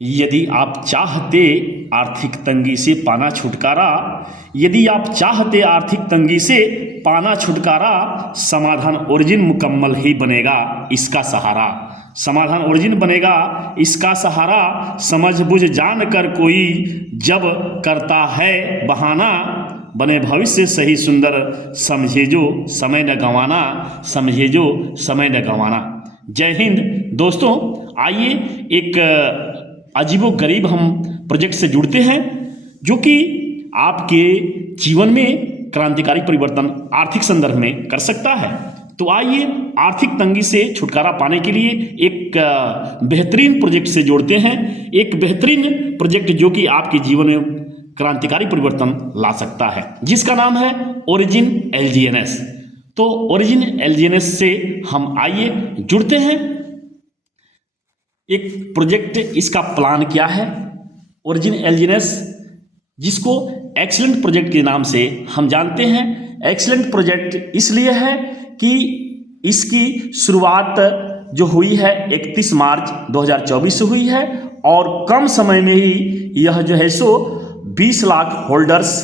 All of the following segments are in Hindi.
यदि आप चाहते आर्थिक तंगी से पाना छुटकारा, यदि आप चाहते आर्थिक तंगी से पाना छुटकारा, समाधान ओरिजिन मुकम्मल ही बनेगा इसका सहारा। समाधान ओरिजिन बनेगा इसका सहारा। समझ बुझ जान कर कोई जब करता है बहाना, बने भविष्य सही सुंदर, समझे जो समय न गंवाना, समझे जो समय न गंवाना। जय हिंद दोस्तों। आइए एक अजीबो गरीब हम प्रोजेक्ट से जुड़ते हैं जो कि आपके जीवन में क्रांतिकारी परिवर्तन आर्थिक संदर्भ में कर सकता है। तो आइए आर्थिक तंगी से छुटकारा पाने के लिए एक बेहतरीन प्रोजेक्ट से जोड़ते हैं। एक बेहतरीन प्रोजेक्ट जो कि आपके जीवन में क्रांतिकारी परिवर्तन ला सकता है, जिसका नाम है ओरिजिन LGNS। तो ओरिजिन LGNS से हम आइए जुड़ते हैं। एक प्रोजेक्ट, इसका प्लान क्या है? ओरिजिन LGNS, जिसको एक्सीलेंट प्रोजेक्ट के नाम से हम जानते हैं। एक्सीलेंट प्रोजेक्ट इसलिए है कि इसकी शुरुआत जो हुई है 31 मार्च 2024 से हुई है और कम समय में ही यह जो है सो 20 लाख होल्डर्स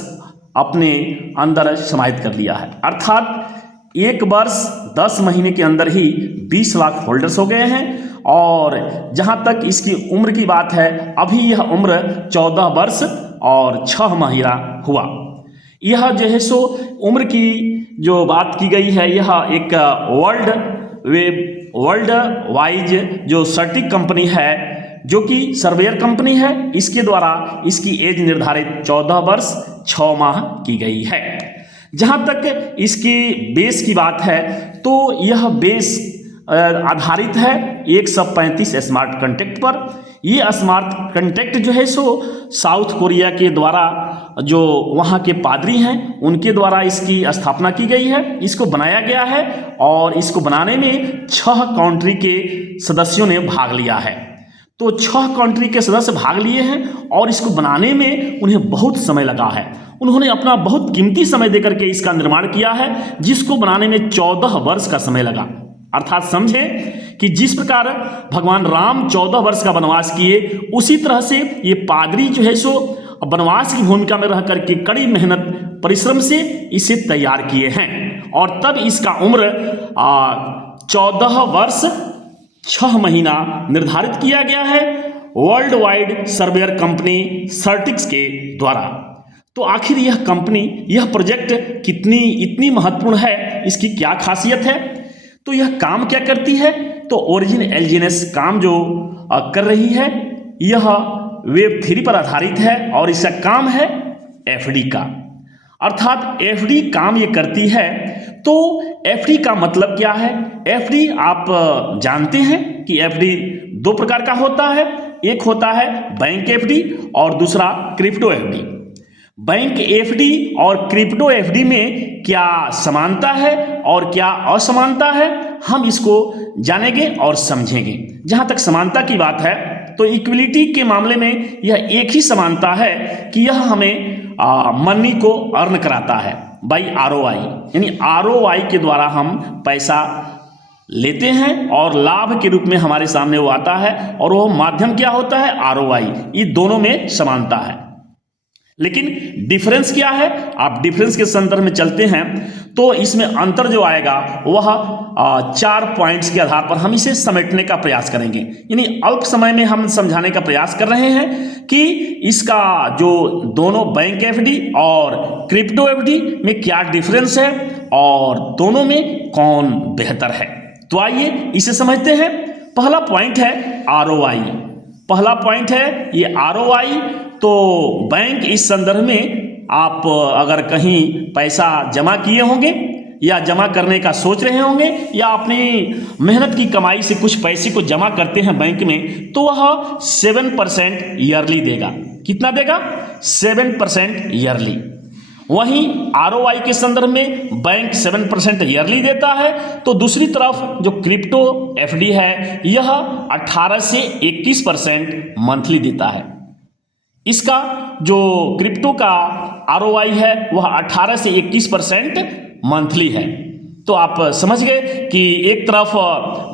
अपने अंदर समाहित कर लिया है। अर्थात एक वर्ष 10 महीने के अंदर ही 20 लाख होल्डर्स हो गए हैं। और जहां तक इसकी उम्र की बात है, अभी यह उम्र 14 वर्ष और 6 महीना हुआ। यह जो है सो उम्र की जो बात की गई है, यह एक वर्ल्ड वाइज जो सर्टिक कंपनी है, जो कि सर्वेयर कंपनी है, इसके द्वारा इसकी एज निर्धारित 14 वर्ष 6 माह की गई है। जहां तक इसकी बेस की बात है, तो यह बेस आधारित है 135 स्मार्ट कॉन्ट्रैक्ट पर। ये स्मार्ट कॉन्ट्रैक्ट जो है सो साउथ कोरिया के द्वारा, जो वहाँ के पादरी हैं, उनके द्वारा इसकी स्थापना की गई है, इसको बनाया गया है। और इसको बनाने में 6 कंट्री के सदस्यों ने भाग लिया है। तो 6 कंट्री के सदस्य भाग लिए हैं और इसको बनाने में उन्हें बहुत समय लगा है। उन्होंने अपना बहुत कीमती समय देकर के इसका निर्माण किया है, जिसको बनाने में 14 वर्ष का समय लगा। अर्थात समझें कि जिस प्रकार भगवान राम 14 वर्ष का वनवास किए, उसी तरह से ये पादरी जो है सो वनवास की भूमिका में रह करके कड़ी मेहनत परिश्रम से इसे तैयार किए हैं। और तब इसका उम्र 14 वर्ष 6 महीना निर्धारित किया गया है वर्ल्ड वाइड सर्वेयर कंपनी सर्टिक्स के द्वारा। तो आखिर यह कंपनी, यह प्रोजेक्ट इतनी महत्वपूर्ण है, इसकी क्या खासियत है, तो यह काम क्या करती है? तो ओरिजिन LGNS काम जो कर रही है, यह वेब 3 पर आधारित है और इसका काम है FD का। अर्थात FD काम ये करती है। तो FD का मतलब क्या है? FD आप जानते हैं कि FD 2 प्रकार का होता है। एक होता है बैंक FD और दूसरा क्रिप्टो FD। बैंक FD और क्रिप्टो FD में क्या समानता है और क्या असमानता है, हम इसको जानेंगे और समझेंगे। जहां तक समानता की बात है, तो इक्विलिटी के मामले में यह एक ही समानता है कि यह हमें मनी को अर्न कराता है बाई ROI, यानी ROI के द्वारा हम पैसा लेते हैं और लाभ के रूप में हमारे सामने वो आता है, और वो माध्यम क्या होता है? ROI। ये दोनों में समानता है। लेकिन डिफरेंस क्या है? आप डिफरेंस के संदर्भ में चलते हैं तो इसमें अंतर जो आएगा वह 4 पॉइंट्स के आधार पर हम इसे समेटने का प्रयास करेंगे। यानी अल्प समय में हम समझाने का प्रयास कर रहे हैं कि इसका जो दोनों बैंक FD और क्रिप्टो FD में क्या डिफरेंस है और दोनों में कौन बेहतर है। तो आइए इसे समझते हैं। पहला पॉइंट है ROI। पहला पॉइंट है ये ROI। तो बैंक इस संदर्भ में आप अगर कहीं पैसा जमा किए होंगे या जमा करने का सोच रहे होंगे या अपनी मेहनत की कमाई से कुछ पैसे को जमा करते हैं बैंक में, तो वह 7% ईयरली देगा। कितना देगा? 7% ईयरली। वहीं ROI के संदर्भ में बैंक 7% ईयरली देता है, तो दूसरी तरफ जो क्रिप्टो FD है, यह 18 से 21% मंथली देता है। इसका जो क्रिप्टो का ROI है वह 18 से 21% मंथली है। तो आप समझ गए कि एक तरफ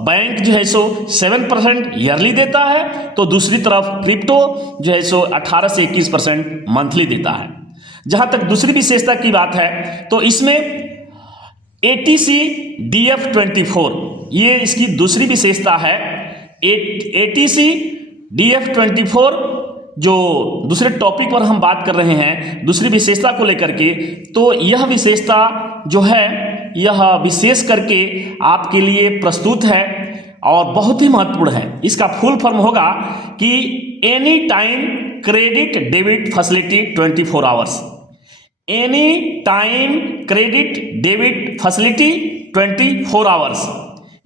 बैंक जो है सो 7% ईयरली देता है, तो दूसरी तरफ क्रिप्टो जो है सो 18 से 21% मंथली देता है। जहां तक दूसरी विशेषता की बात है तो इसमें ATC DF24 ये इसकी दूसरी विशेषता है। ATC DF24 जो दूसरे टॉपिक पर हम बात कर रहे हैं दूसरी विशेषता को लेकर के, तो यह विशेषता जो है यह विशेष करके आपके लिए प्रस्तुत है और बहुत ही महत्वपूर्ण है। इसका फुल फॉर्म होगा कि any time credit debit facility 24 hours. Any time credit debit facility 24 hours.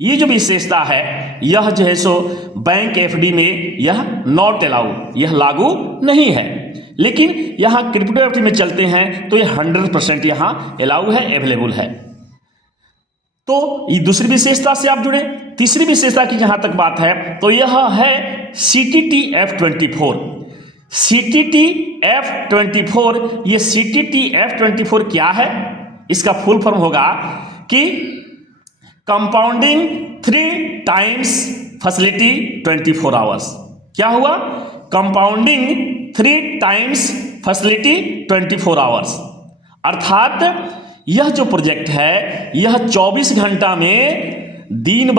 ये जो विशेषता है यह जो है सो बैंक एफडी में यह नॉट अलाउ, यह लागू नहीं है। लेकिन यहाँ क्रिप्टो एफडी में चलते हैं तो यह 100% यहाँ अलाउ है, अवेलेबल है। तो ये दूसरी विशेषता से आप जुड़े। तीसरी विशेषता की जहां तक बात है तो यह है CTT F24। CTT F24, ये CTT F24 क्या है? इसका फुल फॉर्म होगा कि कंपाउंडिंग 3 टाइम्स फैसिलिटी 24 आवर्स। क्या हुआ? Compounding 3 times facility 24 hours. अर्थात यह जो प्रोजेक्ट है यह 24 घंटा में 3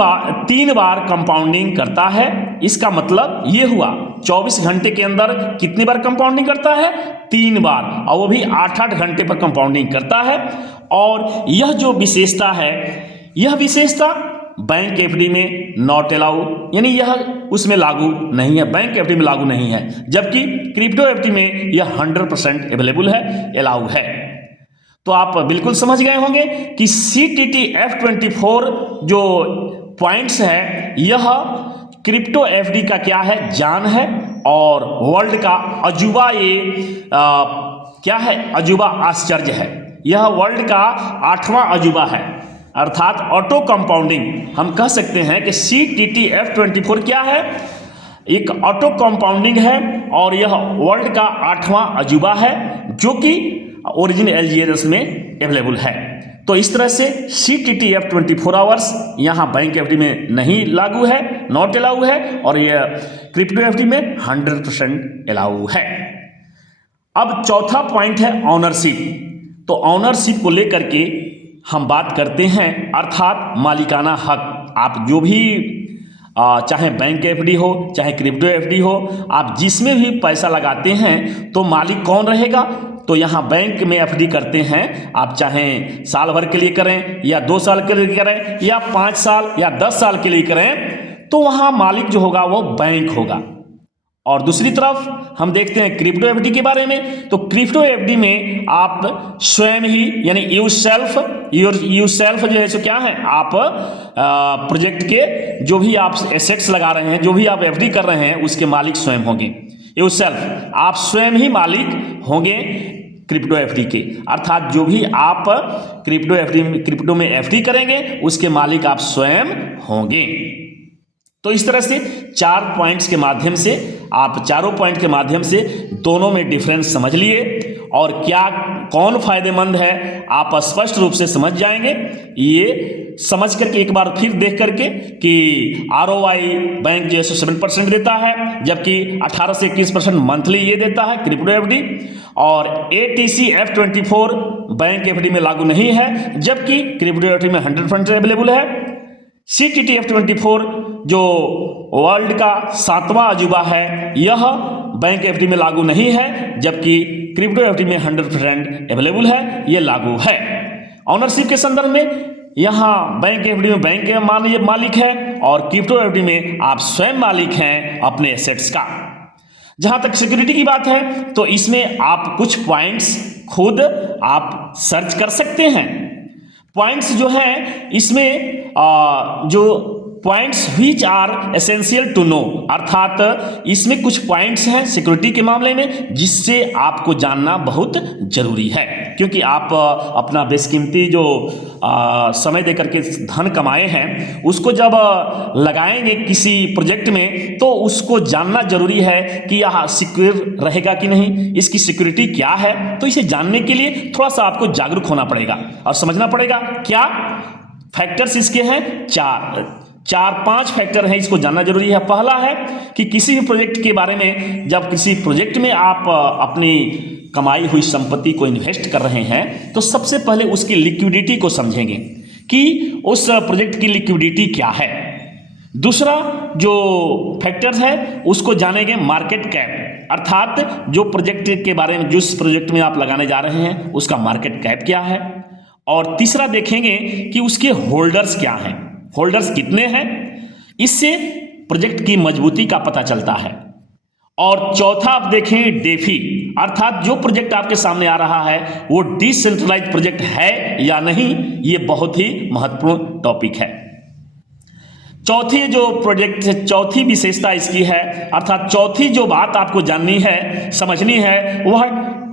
बार कंपाउंडिंग करता है। इसका मतलब ये हुआ 24 घंटे के अंदर कितनी बार कंपाउंडिंग करता है? 3 बार, और वो भी 8-8 घंटे पर कंपाउंडिंग करता है। और यह जो विशेषता है यह विशेषता बैंक एफडी में नॉट अलाउ, यानी यह उसमें लागू नहीं है, बैंक एफडी में लागू नहीं है। जबकि क्रिप्टो एफडी में यह 100% अवेलेबल है, अलाउ है। तो आप बिल्कुल समझ गए होंगे कि CTT F24 जो पॉइंट्स है यह क्रिप्टो एफडी का क्या है? जान है और वर्ल्ड का अजूबा, ये क्या है? अजूबा आश्चर्य है। यह वर्ल्ड का 8वां अजूबा है। अर्थात ऑटो कंपाउंडिंग हम कह सकते हैं कि CTT F24 क्या है? एक ऑटो कंपाउंडिंग है और यह वर्ल्ड का 8वां अजूबा है जो कि ओरिजिन LGRS में अवेलेबल है। तो इस तरह से CTT F24 आवर्स यहाँ बैंक एफडी में नहीं लागू है, नॉट अलाउ है, और यह क्रिप्टो एफडी में 100% अलाउ है। अब चौथा पॉइंट है ऑनरशिप। तो ऑनरशिप को लेकर के हम बात करते हैं, अर्थात मालिकाना हक। आप जो भी चाहे बैंक एफडी हो चाहे क्रिप्टो एफडी हो, आप जिसमें भी पैसा लगाते हैं तो मालिक कौन रहेगा? तो यहाँ बैंक में एफडी करते हैं, आप चाहे साल भर के लिए करें या 2 साल के लिए करें या 5 साल या 10 साल के लिए करें, तो वहाँ मालिक जो होगा वो बैंक होगा। और दूसरी तरफ हम देखते हैं क्रिप्टो एफडी के बारे में। तो क्रिप्टो एफडी में आप स्वयं ही, यानी यू सेल्फ जो है सो क्या है, आप प्रोजेक्ट के जो भी आप एसेट्स लगा रहे हैं, जो भी आप एफडी कर रहे हैं, उसके मालिक स्वयं होंगे। यू सेल्फ, आप स्वयं ही मालिक होंगे क्रिप्टो एफडी के। अर्थात जो भी आप क्रिप्टो में एफडी करेंगे उसके मालिक आप स्वयं होंगे। तो इस तरह से 4 पॉइंट्स के माध्यम से, आप चारों पॉइंट के माध्यम से दोनों में डिफरेंस समझ लिए और क्या कौन फायदेमंद है आप स्पष्ट रूप से समझ जाएंगे। ये समझ करके एक बार फिर देख करके कि ROI बैंक जो है 7% देता है, जबकि 18 से 21% मंथली ये देता है क्रिप्टो एफडी, और ATC F24 बैंक एफडी में लागू नहीं है, जबकि क्रिप्टो एफडी में 100% अवेलेबल है। CTT F24 जो वर्ल्ड का 7वां अजूबा है, यह बैंक एफडी में लागू नहीं है, जबकि क्रिप्टो एफडी में 100% अवेलेबल है, यह लागू है। ऑनरशिप के संदर्भ में यहाँ बैंक एफडी में बैंक के मालिक है और क्रिप्टो एफडी में आप स्वयं मालिक हैं अपने एसेट्स का। जहां तक सिक्योरिटी की बात है तो इसमें आप कुछ पॉइंट्स खुद आप सर्च कर सकते हैं। पॉइंट्स जो हैं इसमें जो points which are essential to know, अर्थात इसमें कुछ पॉइंट्स हैं सिक्योरिटी के मामले में जिससे आपको जानना बहुत जरूरी है, क्योंकि आप अपना बेशकीमती जो समय देकर के धन कमाए हैं उसको जब लगाएंगे किसी प्रोजेक्ट में तो उसको जानना जरूरी है कि यह सिक्योर रहेगा कि नहीं, इसकी सिक्योरिटी क्या है। तो इसे जानने के लिए थोड़ा सा आपको जागरूक होना पड़ेगा और समझना पड़ेगा क्या फैक्टर्स इसके हैं चार पांच फैक्टर हैं, इसको जानना जरूरी है। पहला है कि किसी भी प्रोजेक्ट के बारे में, जब किसी प्रोजेक्ट में आप अपनी कमाई हुई संपत्ति को इन्वेस्ट कर रहे हैं तो सबसे पहले उसकी लिक्विडिटी को समझेंगे कि उस प्रोजेक्ट की लिक्विडिटी क्या है। दूसरा जो फैक्टर है उसको जानेंगे मार्केट कैप, अर्थात जो प्रोजेक्ट के बारे में, जिस प्रोजेक्ट में आप लगाने जा रहे हैं उसका मार्केट कैप क्या है। और तीसरा देखेंगे कि उसके होल्डर्स क्या हैं, होल्डर्स कितने हैं, इससे प्रोजेक्ट की मजबूती का पता चलता है। और चौथा आप देखें डेफी, अर्थात जो प्रोजेक्ट आपके सामने आ रहा है वो डिसेंट्रलाइज प्रोजेक्ट है या नहीं, ये बहुत ही महत्वपूर्ण टॉपिक है। चौथी जो प्रोजेक्ट है, चौथी विशेषता इसकी है, अर्थात चौथी जो बात आपको जाननी है, समझनी है, वह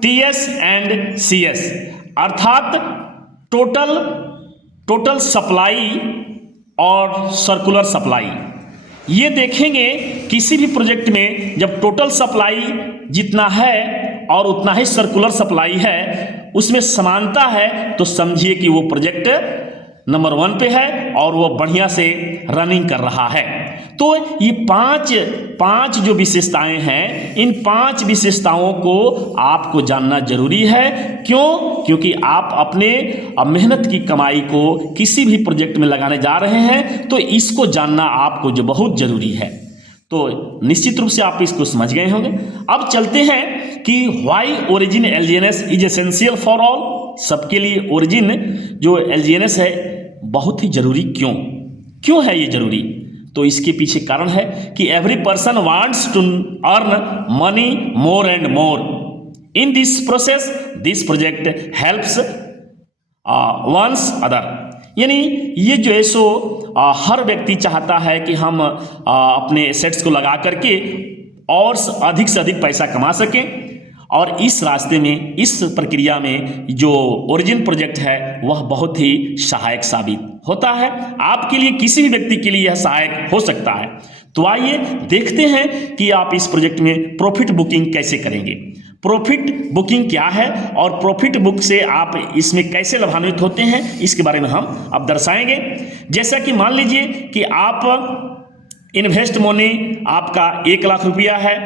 टीएस एंड सीएस, अर्थात टोटल सप्लाई और सर्कुलर सप्लाई। ये देखेंगे किसी भी प्रोजेक्ट में जब टोटल सप्लाई जितना है और उतना ही सर्कुलर सप्लाई है, उसमें समानता है, तो समझिए कि वो प्रोजेक्ट नंबर 1 पे है और वो बढ़िया से रनिंग कर रहा है। तो ये पांच जो विशेषताएं हैं, इन 5 विशेषताओं को आपको जानना जरूरी है। क्यों? क्योंकि आप अपने मेहनत की कमाई को किसी भी प्रोजेक्ट में लगाने जा रहे हैं, तो इसको जानना आपको जो बहुत जरूरी है। तो निश्चित रूप से आप इसको समझ गए होंगे। अब चलते हैं कि why origin एलजीएनएस is essential for all. सबके लिए ओरिजिन जो एलजीएनएस है बहुत ही जरूरी क्यों है ये जरूरी? तो इसके पीछे कारण है कि every person wants to earn money more and more. In this process this project helps once other. यानी ये जो है सो हर व्यक्ति चाहता है कि हम अपने एसेट्स को लगा करके और अधिक से अधिक पैसा कमा सकें, और इस रास्ते में, इस प्रक्रिया में जो ओरिजिन प्रोजेक्ट है वह बहुत ही सहायक साबित होता है। आपके लिए, किसी भी व्यक्ति के लिए यह सहायक हो सकता है। तो आइए देखते हैं कि आप इस प्रोजेक्ट में प्रॉफिट बुकिंग कैसे करेंगे। प्रॉफिट बुकिंग क्या है और प्रॉफिट बुक से आप इसमें कैसे लाभान्वित होते हैं, इसके बारे में हम अब दर्शाएंगे। जैसा कि मान लीजिए कि आप इन्वेस्ट मनी आपका 1 लाख रुपया है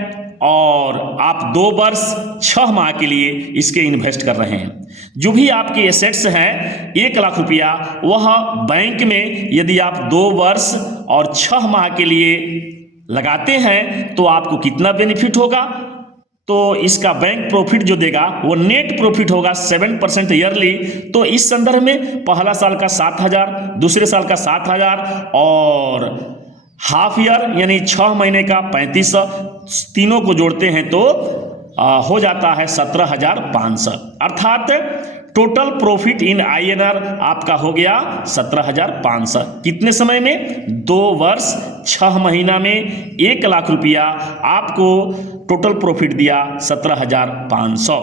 और आप 2 वर्ष 6 माह के लिए इसके इन्वेस्ट कर रहे हैं। जो भी आपके एसेट्स हैं 1 लाख रुपया, वह बैंक में यदि आप 2 वर्ष और 6 माह के लिए लगाते हैं तो आपको कितना बेनिफिट होगा? तो इसका बैंक प्रॉफिट जो देगा वो नेट प्रॉफिट होगा 7% ईयरली। तो इस संदर्भ में पहला साल का 7,000, दूसरे साल का 7,000 और हाफ ईयर यानी 6 महीने का 3500, तीनों को जोड़ते हैं तो हो जाता है 17,500। अर्थात टोटल प्रॉफिट इन INR आपका हो गया 17,500। कितने समय में? 2 वर्ष 6 महीना में 1 लाख रुपया आपको टोटल प्रॉफिट दिया 17,500।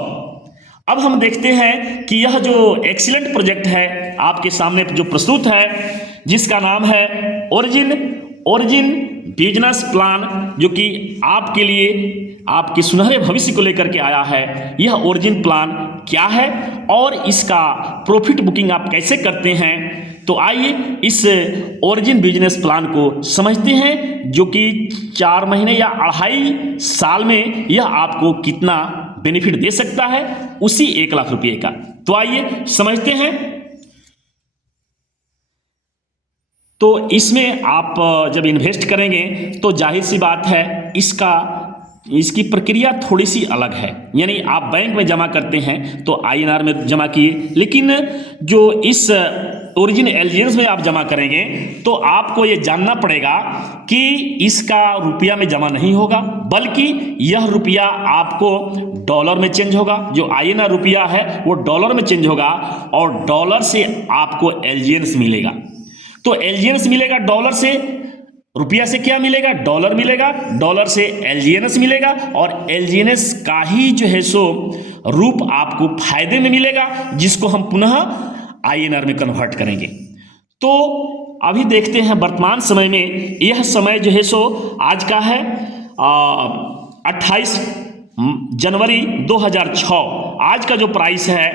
अब हम देखते हैं कि यह जो एक्सीलेंट प्रोजेक्ट है आपके सामने जो प्रस्तुत है, जिसका नाम है ओरिजिन बिजनेस प्लान, जो कि आपके लिए आपके सुनहरे भविष्य को लेकर के आया है। यह ओरिजिन प्लान क्या है और इसका प्रॉफिट बुकिंग आप कैसे करते हैं, तो आइए इस ओरिजिन बिजनेस प्लान को समझते हैं, जो कि 4 महीने या 2.5 साल में यह आपको कितना बेनिफिट दे सकता है, उसी 1 लाख रुपये का। तो आइए समझते हैं। तो इसमें आप जब इन्वेस्ट करेंगे तो जाहिर सी बात है इसकी प्रक्रिया थोड़ी सी अलग है। यानी आप बैंक में जमा करते हैं तो INR में जमा किए, लेकिन जो इस ओरिजिन एलजीएनएस में आप जमा करेंगे तो आपको ये जानना पड़ेगा कि इसका रुपया में जमा नहीं होगा, बल्कि यह रुपया आपको डॉलर में चेंज होगा। जो INR रुपया है वो डॉलर में चेंज होगा और डॉलर से आपको एलजीएनएस मिलेगा। तो एलजीएनएस मिलेगा डॉलर से, रुपया से क्या मिलेगा? डॉलर मिलेगा, डॉलर से एलजीएनएस मिलेगा और एलजीएनएस का ही जो है सो रूप आपको फायदे में मिलेगा, जिसको हम पुनः INR में कन्वर्ट करेंगे। तो अभी देखते हैं वर्तमान समय में, यह समय जो है सो आज का है 28 जनवरी 2006 आज का जो प्राइस है,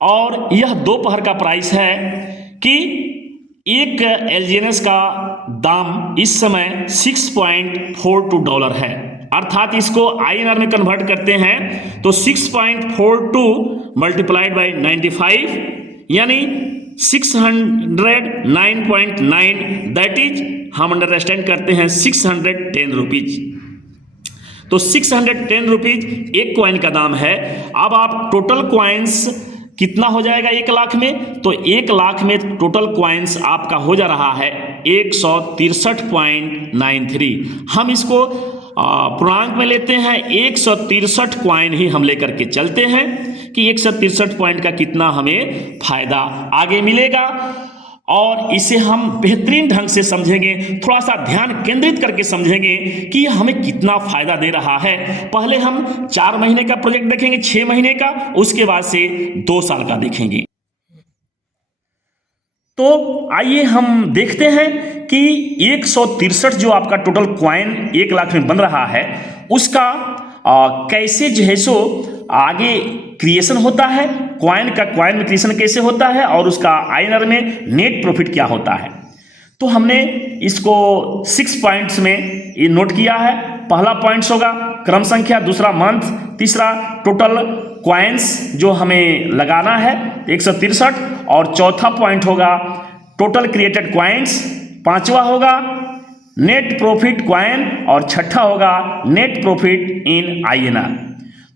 और यह दोपहर का प्राइस है कि एक LGNS का दाम इस समय $6.42 है, अर्थात इसको INR में कन्वर्ट करते हैं तो 6.42 मल्टीप्लाइड बाई 95 यानी 609.9, दैट इज हम अंडरस्टैंड करते हैं 610 रुपीज। तो 610 रुपीज एक कॉइन का दाम है। अब आप टोटल कॉइन्स कितना हो जाएगा 1 लाख में, तो 1 लाख में टोटल कॉइन्स आपका हो जा रहा है 163.93। हम इसको पूर्णांक में लेते हैं, 163 कॉइन ही हम लेकर के चलते हैं कि 163 पॉइंट का कितना हमें फायदा आगे मिलेगा, और इसे हम बेहतरीन ढंग से समझेंगे, थोड़ा सा ध्यान केंद्रित करके समझेंगे कि यह हमें कितना फायदा दे रहा है। पहले हम 4 महीने का प्रोजेक्ट देखेंगे, 6 महीने का, उसके बाद से 2 साल का देखेंगे। तो आइए हम देखते हैं कि 163 जो आपका टोटल कॉइन 1 लाख में बन रहा है उसका कैसे जो है सो आगे क्रिएशन होता है, कॉइन का कॉइन में क्रिएशन कैसे होता है, और उसका INR में नेट प्रॉफिट क्या होता है। तो हमने इसको 6 पॉइंट्स में ये नोट किया है। पहला पॉइंट्स होगा क्रम संख्या, दूसरा मंथ, तीसरा टोटल कॉइन्स जो हमें लगाना है 163, और चौथा पॉइंट होगा टोटल क्रिएटेड कॉइन्स, पांचवा होगा नेट प्रॉफिट कॉइन, और छठा होगा नेट प्रॉफिट इन INR।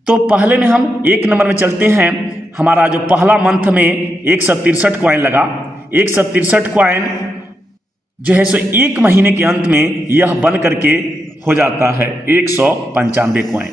तो पहले में हम 1 नंबर में चलते हैं। हमारा जो पहला मंथ में 163 कॉइन लगा, 163 कॉइन जो है सो 1 महीने के अंत में यह बन करके हो जाता है 195 कॉइन।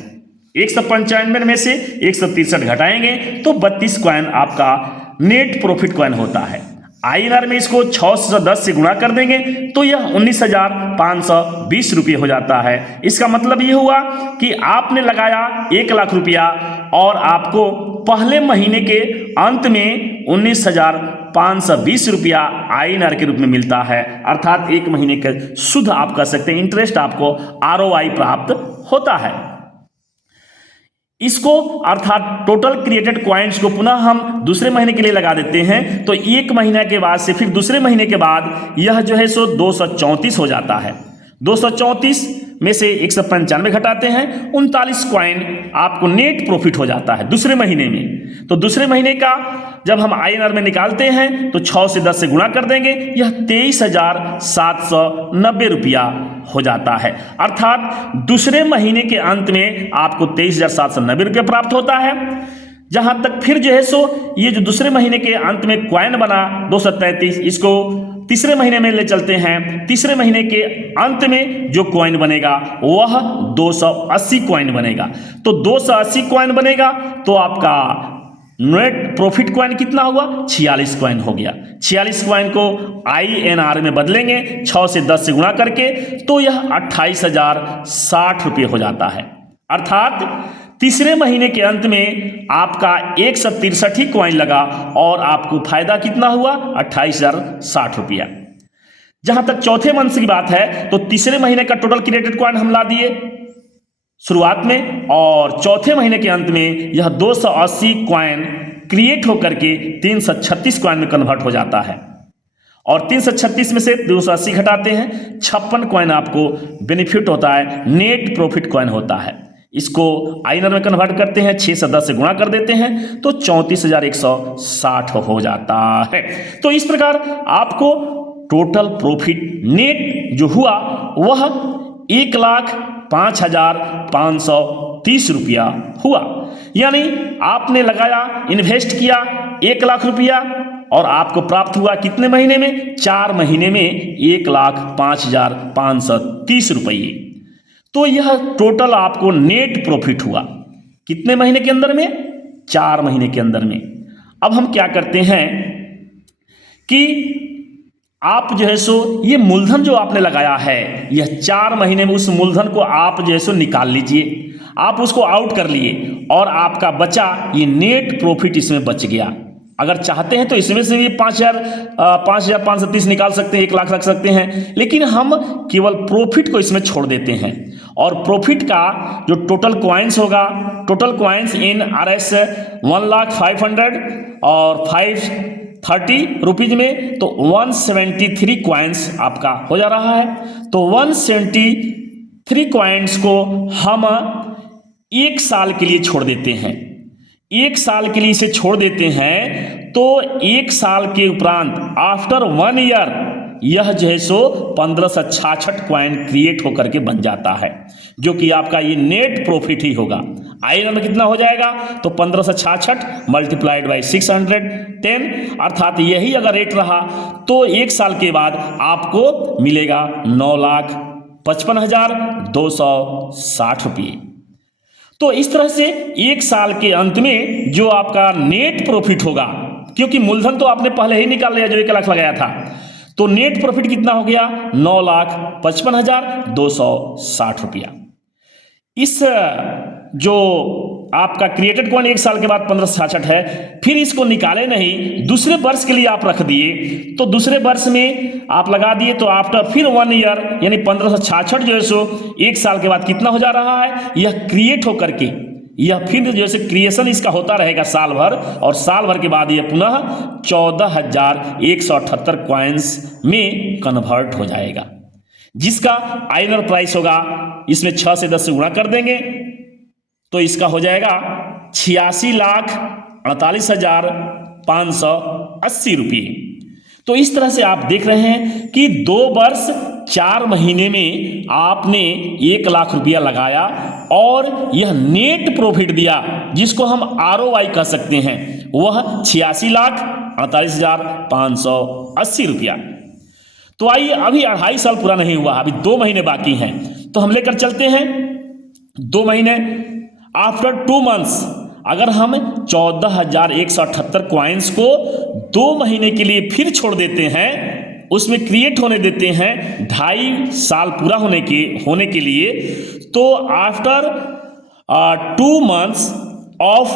195 में से 163 घटाएंगे तो 32 कॉइन आपका नेट प्रॉफिट कॉइन होता है। INR में इसको 610 से गुणा कर देंगे तो यह 19,520 रुपये हो जाता है। इसका मतलब ये हुआ कि आपने लगाया 1 लाख रुपया और आपको पहले महीने के अंत में 19,520 रुपया INR के रूप में मिलता है, अर्थात 1 महीने का शुद्ध आप कह सकते हैं इंटरेस्ट आपको ROI प्राप्त होता है। इसको अर्थात टोटल क्रिएटेड कॉइन्स को पुनः हम दूसरे महीने के लिए लगा देते हैं तो 1 महीना के बाद से फिर दूसरे महीने के बाद यह जो है सो 234 हो जाता है। 234 में से 195 घटाते हैं, 39 कॉइन आपको नेट प्रॉफिट हो जाता है दूसरे महीने में। तो दूसरे महीने का जब हम INR में निकालते हैं तो 6 से 10 से गुणा कर देंगे, यह 23,790 रुपया हो जाता है, अर्थात दूसरे महीने के अंत में आपको 23,790 रुपया प्राप्त होता है। जहां तक फिर जो है सो ये जो दूसरे महीने के अंत में कॉइन बना 233, इसको तीसरे महीने में ले चलते हैं। तीसरे महीने के अंत में जो कॉइन बनेगा वह 280 कॉइन बनेगा। तो 280 कॉइन बनेगा तो आपका नेट प्रॉफिट कॉइन कितना हुआ, 46 कॉइन हो गया। 46 कॉइन को INR में बदलेंगे 6 से 10 से गुणा करके तो यह 28,060 रुपये हो जाता है, अर्थात तीसरे महीने के अंत में आपका 163 ही कॉइन लगा और आपको फायदा कितना हुआ, 28,060 रुपया। जहां तक चौथे मंथ की बात है तो तीसरे महीने का टोटल क्रिएटेड कॉइन हम ला दिए शुरुआत में, और चौथे महीने के अंत में यह 280 कॉइन क्रिएट होकर के 336 कॉइन में कन्वर्ट हो जाता है, और 336 में से 280 घटाते हैं, 56 कॉइन आपको बेनिफिट होता है, नेट प्रॉफिट कॉइन होता है। इसको INR में कन्वर्ट करते हैं, 6 से 10 से गुणा कर देते हैं तो 34,160 हो जाता है। तो इस प्रकार आपको टोटल प्रॉफिट नेट जो हुआ वह 1,05,530 रुपया हुआ। यानी आपने लगाया, इन्वेस्ट किया 1 लाख रुपया और आपको प्राप्त हुआ कितने महीने में, 4 महीने में 1,05,530 रुपये। तो यह टोटल आपको नेट प्रॉफिट हुआ कितने महीने के अंदर में, 4 महीने के अंदर में। अब हम क्या करते हैं कि आप जो है सो ये मूलधन जो आपने लगाया है यह 4 महीने में उस मूलधन को आप जो है सो निकाल लीजिए, आप उसको आउट कर लिए और आपका बचा ये नेट प्रॉफिट इसमें बच गया। अगर चाहते हैं तो इसमें से भी 5,530 निकाल सकते हैं, 1 लाख रख सकते हैं, लेकिन हम केवल प्रॉफिट को इसमें छोड़ देते हैं। और प्रॉफिट का जो टोटल कॉइन्स होगा, टोटल कॉइन्स इन RS 1,05,000 और 30 रुपीज में, तो 173 कॉइन्स आपका हो जा रहा है। तो 173 कॉइन्स को हम 1 साल के लिए छोड़ देते हैं। 1 साल के लिए इसे छोड़ देते हैं तो 1 साल के उपरांत आफ्टर 1 ईयर यह जो है सो 1566 कॉइन क्रिएट होकर के बन जाता है, जो कि आपका ये नेट प्रॉफिट ही होगा। आईएनआर में कितना हो जाएगा, तो 1566 मल्टीप्लाइड बाई 610, अर्थात यही अगर रेट रहा तो 1 साल के बाद आपको मिलेगा 9,55,260 रुपये। तो इस तरह से 1 साल के अंत में जो आपका नेट प्रॉफिट होगा, क्योंकि मूलधन तो आपने पहले ही निकाल लिया जो 1 लाख लगाया था, तो नेट प्रॉफिट कितना हो गया, 9,55,260 रुपया। इस जो आपका क्रिएटेड कॉइन 1 साल के बाद 1566 है, फिर इसको निकाले नहीं, दूसरे वर्ष के लिए आप रख दिए, तो दूसरे वर्ष में आप लगा दिए, तो आफ्टर फिर 1 ईयर यानी 1566 जो है सो 1 साल के बाद कितना हो जा रहा है, यह क्रिएट होकर के यह फिर जैसे क्रिएशन इसका होता रहेगा साल भर, और साल भर के बाद यह पुनः 14,178 कॉइन्स में कन्वर्ट हो जाएगा, जिसका आईएनआर प्राइस होगा, इसमें 6 से 10 से गुणा कर देंगे तो इसका हो जाएगा 86,48,580 रुपये। तो इस तरह से आप देख रहे हैं कि 2 वर्ष 4 महीने में आपने 1 लाख रुपया लगाया और यह नेट प्रॉफिट दिया, जिसको हम ROI कह सकते हैं, वह 86,48,580 रुपया। तो आइए, अभी 2.5 साल पूरा नहीं हुआ, अभी 2 महीने बाकी हैं, तो हम लेकर चलते हैं 2 महीने। आफ्टर 2 मंथ्स अगर हम 14,178 कॉइन्स को 2 महीने के लिए फिर छोड़ देते हैं, उसमें क्रिएट होने देते हैं 2.5 साल पूरा होने के लिए, तो after 2 months of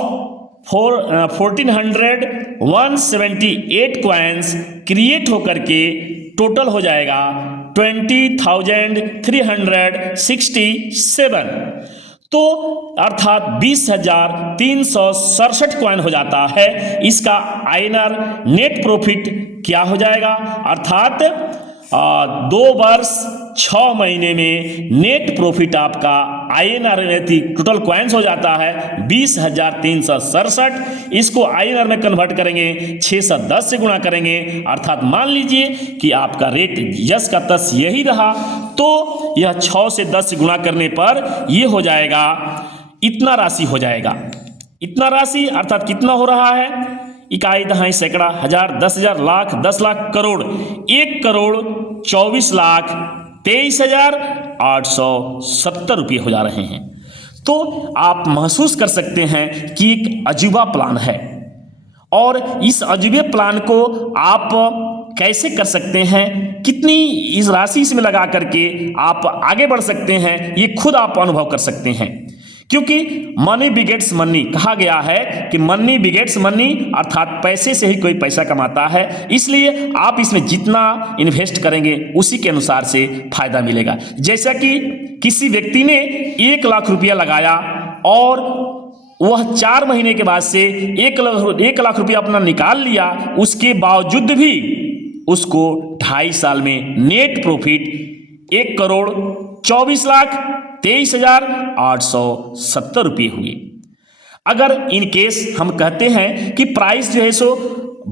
1,478 coins create होकर के टोटल हो जाएगा 20,367, तो अर्थात 20,367 कॉइन हो जाता है। इसका आईएनआर नेट प्रॉफिट क्या हो जाएगा, अर्थात 2 वर्ष 6 महीने में नेट प्रॉफिट आपका आईएनआर टोटल कॉइन्स हो जाता है 20,367। इसको आईएनआर में कन्वर्ट करेंगे, 6 से 10 से गुणा करेंगे, अर्थात मान लीजिए कि आपका रेट यस का तस यही रहा, तो यह 6 से 10 से गुणा करने पर यह हो जाएगा, इतना राशि हो जाएगा। इतना राशि अर्थात कितना हो रहा है, इकाई, दहाई, सैकड़ा, हजार, 10,000, लाख, 10 लाख, करोड़, 1,24,23,870 रुपये हो जा रहे हैं। तो आप महसूस कर सकते हैं कि एक अजूबा प्लान है, और इस अजूबे प्लान को आप कैसे कर सकते हैं, कितनी इस राशि इसमें लगा करके आप आगे बढ़ सकते हैं, ये खुद आप अनुभव कर सकते हैं। क्योंकि मनी बिगेट्स मनी कहा गया है कि मनी बिगेट्स मनी, अर्थात पैसे से ही कोई पैसा कमाता है, इसलिए आप इसमें जितना इन्वेस्ट करेंगे उसी के अनुसार से फायदा मिलेगा। जैसा कि किसी व्यक्ति ने 1 लाख रुपया लगाया और वह 4 महीने के बाद से 1 लाख रुपया अपना निकाल लिया, उसके बावजूद भी उसको 2.5 साल में नेट प्रॉफिट 1,24,23,870 रुपये हुए। अगर इन केस हम कहते हैं कि प्राइस जो है सो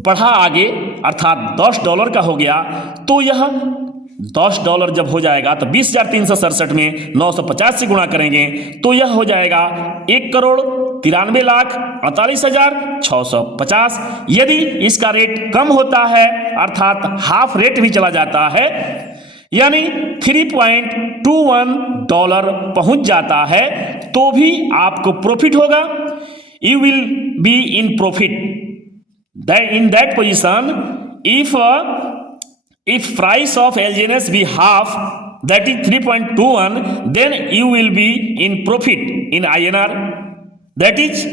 बढ़ा आगे, अर्थात $10 का हो गया, तो यह $10 जब हो जाएगा तो 20,367 में 950 से गुणा करेंगे तो यह हो जाएगा 1,93,48,650। यदि इसका रेट कम होता है, अर्थात हाफ रेट भी चला जाता है, यानी $3.21 पहुंच जाता है, तो भी आपको प्रॉफिट होगा। You will be in profit in that position if price of LGNS be half, that is 3.21, then you will be in profit in INR, that is,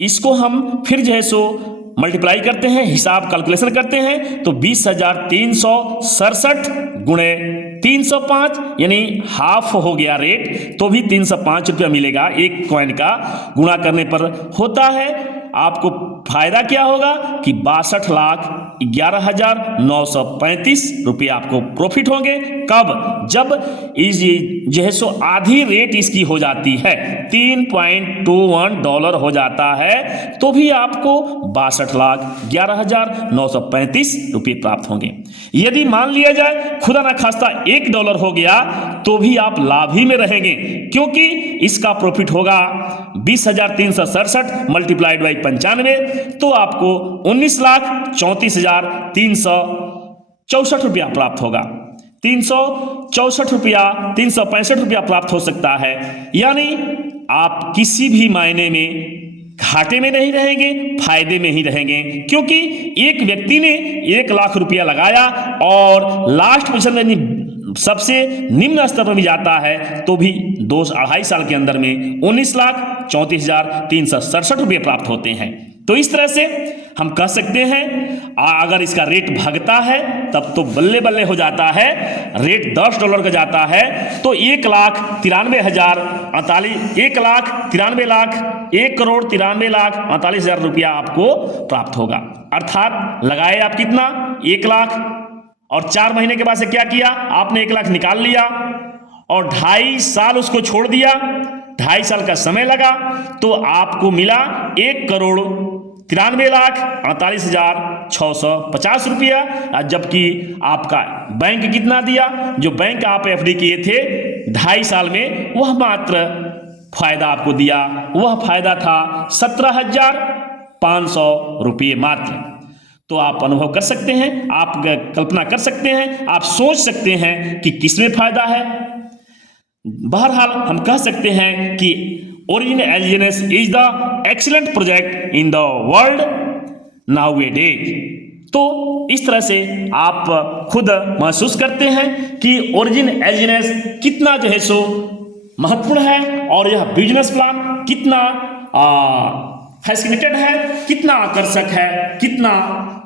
इसको हम फिर जो है सो मल्टीप्लाई करते हैं, हिसाब कैलकुलेशन करते हैं, तो 20,367 गुणे 305 यानी हाफ हो गया रेट, तो भी 305 रुपया मिलेगा एक कॉइन का। गुणा करने पर होता है आपको फायदा क्या होगा कि 62 लाख 11,935 रुपये आपको प्रॉफिट होंगे। कब? जब इस जो है सो आधी रेट इसकी हो जाती है, $3.21 हो जाता है, तो भी आपको 62,11,935 रुपये प्राप्त होंगे। यदि मान लिया जाए खुदा ना खास्ता $1 हो गया तो भी आप लाभ ही में रहेंगे, क्योंकि इसका प्रॉफिट होगा 20,367 मल्टीप्लाइड बाई 95, तो आपको 19,34,364 रुपया प्राप्त होगा। 364 रुपया, 365 रुपया प्राप्त हो सकता है। यानी आप किसी भी मायने में घाटे में नहीं रहेंगे, फायदे में ही रहेंगे, क्योंकि एक व्यक्ति ने 1 लाख रुपया लगाया और लास्ट पोजीशन में सबसे निम्न स्तर पर भी जाता है तो भी 2-2.5 साल के अंदर में 19,34,367 रुपये प्राप्त होते हैं। तो इस तरह से हम कह सकते हैं अगर इसका रेट भागता है तब तो बल्ले बल्ले हो जाता है। रेट $10 का जाता है तो 1,93,000 रुपया आपको प्राप्त होगा। अर्थात लगाए आप कितना? 1 लाख, और 4 महीने के बाद से क्या किया आपने? 1 लाख निकाल लिया और 2.5 साल उसको छोड़ दिया, 2.5 साल का समय लगा, तो आपको मिला 1,93,48,650 रुपया। जबकि आपका बैंक कितना दिया? जो बैंक आप एफडी किए थे 2.5 साल में, वह मात्र फायदा आपको दिया, वह फायदा था 17,500 रुपये मात्र। तो आप अनुभव कर सकते हैं, आप कल्पना कर सकते हैं, आप सोच सकते हैं कि किसमें फायदा है। बहरहाल हम कह सकते हैं कि ओरिजिन एलिजिनेस is the excellent project in the world nowadays. तो इस तरह से आप खुद महसूस करते हैं कि ओरिजिन एलिजिनेस कितना जो है सो महत्वपूर्ण है और यह बिजनेस प्लान कितना फैसिलिटेटेड है, कितना आकर्षक है, कितना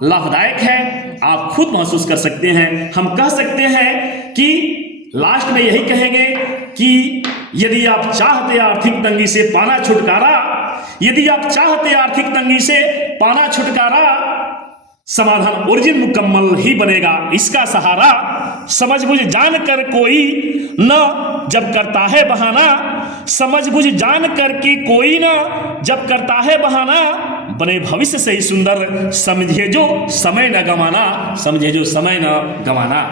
लाभदायक है, आप खुद महसूस कर सकते हैं। हम कह सकते हैं कि लास्ट में यही कहेंगे कि यदि आप चाहते आर्थिक तंगी से पाना छुटकारा, यदि आप चाहते आर्थिक तंगी से पाना छुटकारा, समाधान ओरिजिन मुकम्मल ही बनेगा। इसका सहारा समझ बुझ जान कर कोई न जब करता है बहाना, समझ बुझ जान कर के कोई न जब करता है बहाना, बने भविष्य से ही सुंदर, समझे जो समय न गंवाना, समझे जो समय न गंवाना।